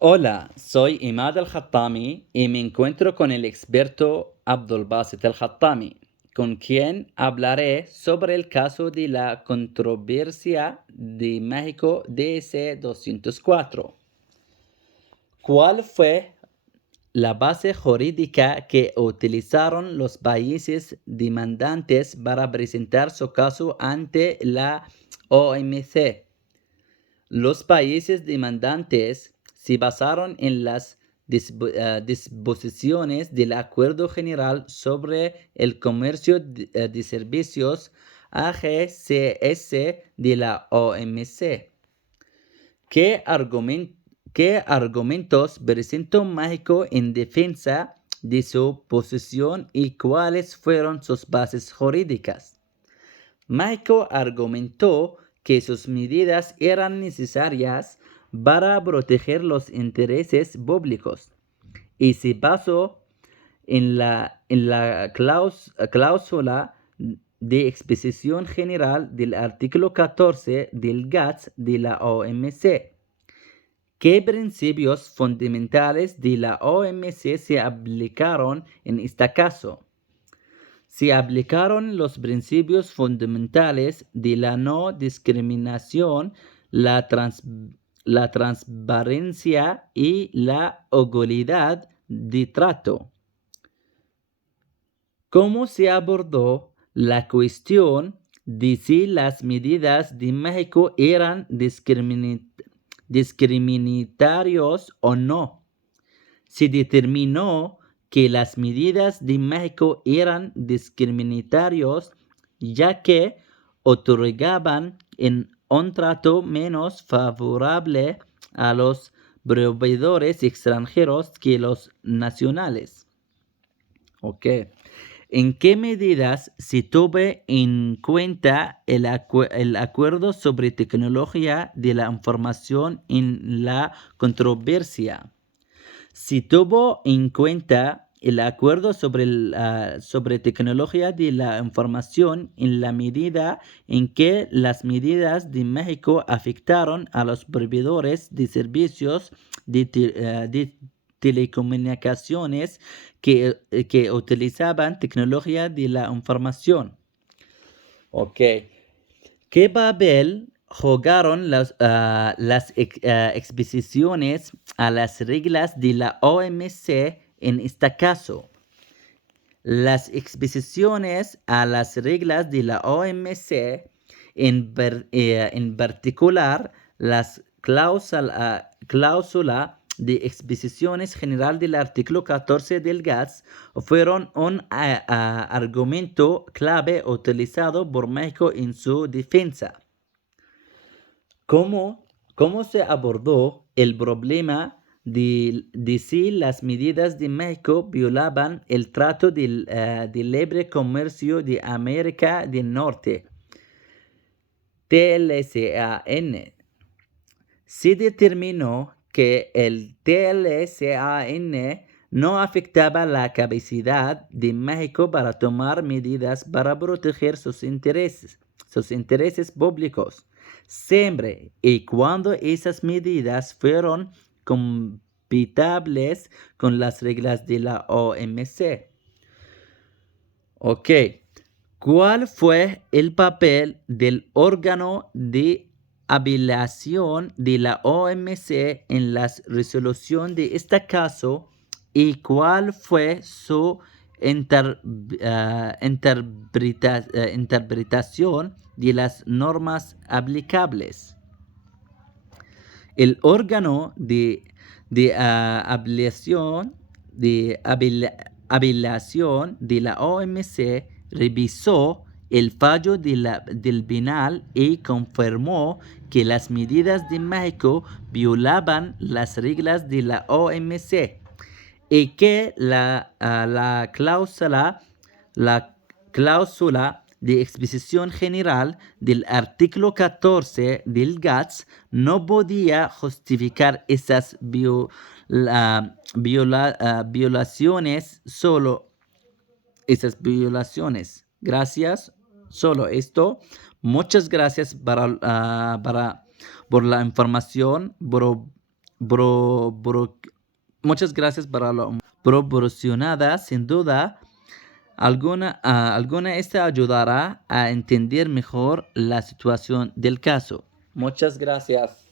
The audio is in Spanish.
Hola, soy Imad Al-Khattami y me encuentro con el experto Abdul Basit Al-Khattami, con quien hablaré sobre el caso de la controversia de México DS-204. ¿Cuál fue la base jurídica que utilizaron los países demandantes para presentar su caso ante la OMC? Los países demandantes se basaron en las disposiciones del Acuerdo General sobre el Comercio de Servicios AGCS de la OMC. ¿Qué, qué argumentos presentó México en defensa de su posición y cuáles fueron sus bases jurídicas? México argumentó que sus medidas eran necesarias para proteger los intereses públicos y se basó en la cláusula de exposición general del artículo 14 del GATS de la OMC. ¿Qué principios fundamentales de la OMC se aplicaron en este caso? Se aplicaron los principios fundamentales de la no discriminación, la, la transparencia y la igualdad de trato. ¿Cómo se abordó la cuestión de si las medidas de México eran discriminatorias o no? Se determinó que las medidas de México eran discriminatorias ya que otorgaban un trato menos favorable a los proveedores extranjeros que los nacionales. ¿En qué medidas se tuvo en cuenta el acuerdo sobre tecnología de la información en la controversia? Se tuvo en cuenta el acuerdo sobre tecnología de la información en la medida en que las medidas de México afectaron a los proveedores de servicios de telecomunicaciones que utilizaban tecnología de la información. ¿Qué papel jugaron las exposiciones a las reglas de la OMC en este caso? Las exposiciones a las reglas de la OMC, en particular las cláusula de exposiciones general del artículo 14 del GATS, fueron un argumento clave utilizado por México en su defensa. ¿Cómo se abordó el problema de si las medidas de México violaban el Tratado de Libre Comercio de América del Norte, TLCAN? Se determinó que el TLCAN no afectaba la capacidad de México para tomar medidas para proteger sus intereses públicos, siempre y cuando esas medidas fueron compatibles con las reglas de la OMC. ¿Cuál fue el papel del órgano de apelación de la OMC en la resolución de este caso y cuál fue su interpretación de las normas aplicables? El órgano de apelación de la OMC revisó el fallo del penal y confirmó que las medidas de México violaban las reglas de la OMC y que la cláusula de exposición general del artículo 14 del GATS no podía justificar esas violaciones, solo esas violaciones. Gracias, solo esto. Muchas gracias por la información, muchas gracias para lo proporcionada. Sin duda, alguna esta ayudará a entender mejor la situación del caso. Muchas gracias.